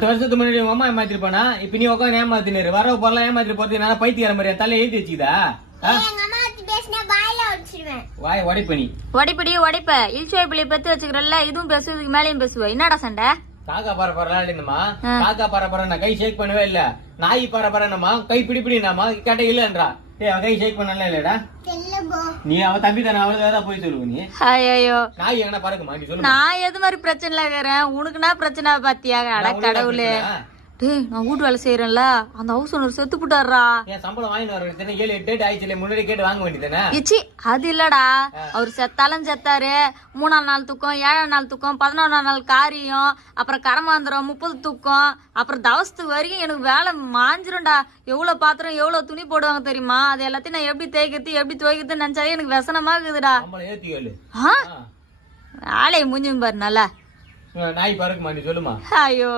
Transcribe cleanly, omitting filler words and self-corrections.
10 வருஷத்துக்கு முன்னாடி உங்க அம்மா ஏமாத்திருப்பானா இப்ப நீ உட்காந்து ஏமாத்தினாரு வரவு பொருளாம் ஏமாத்திட்டு போறது நான் பைத்தியார மாதிரி தலை எழுதி வச்சுதா வாய் உடைப்ப இல்சுவாய் பிள்ளைய பத்தி வச்சுக்கிறல்ல இதுவும் பேசுவதுக்கு மேலேயும் பேசுவ என்னடா சண்டை காக்கா பரப்பரமா காக்கா பரப்பர நான் கை ஷேக் பண்ணவே இல்ல நாய் பரப்பரமா கை பிடிப்பிடினாமா கேட்ட இல்லன்றா கை ஷேக் பண்ணல இல்லடா நீ அவ தம்பி தானே அவளுக்கு போய் சொல்லுவ நீ ஐயோ நாய் எங்கனா பறக்குமா நீ சொல்லு நான் எது மாதிரி பிரச்சனை இருக்கிறேன் உனக்குனா பிரச்சனை பாத்தியா அட கடவுளே டேய் நான் வீட்டு வேலை செய்யறேன்ல அந்த ஹவுஸ் ஓனர் செத்து போட்டாருடா என் சம்பளம் வாங்கி வர 7-8 டேட் ஆயிடுச்சு முன்னாடி கேட்டு வாங்க வேண்டியதானே இச்சி அது இல்லடா அவர் செத்தாலும் செத்தாரு 3ஆம் நாள் தூக்கம் 7ஆம் நாள் தூக்கம் 11ஆம் நாள் காரியம் அப்புறம் கரமாந்திரம் 30 தூக்கம் அப்புறம் தவசத்துக்கு வரைக்கும் எனக்கு வேலை மாஞ்சிரும்டா எவ்வளவு பாத்திரம் எவ்வளவு துணி போடுவாங்க தெரியுமா அது எல்லாத்தையும் நான் எப்படி தேய்க்கிறது எப்படி துவைக்கிறதுன்னு நினைச்சாலே எனக்கு விசனமா இருக்குதுடா ஆலையை முடிஞ்சும் பாரு நல்லா நாய் பறக்குமா நீ சொல்லுமா ஐயோ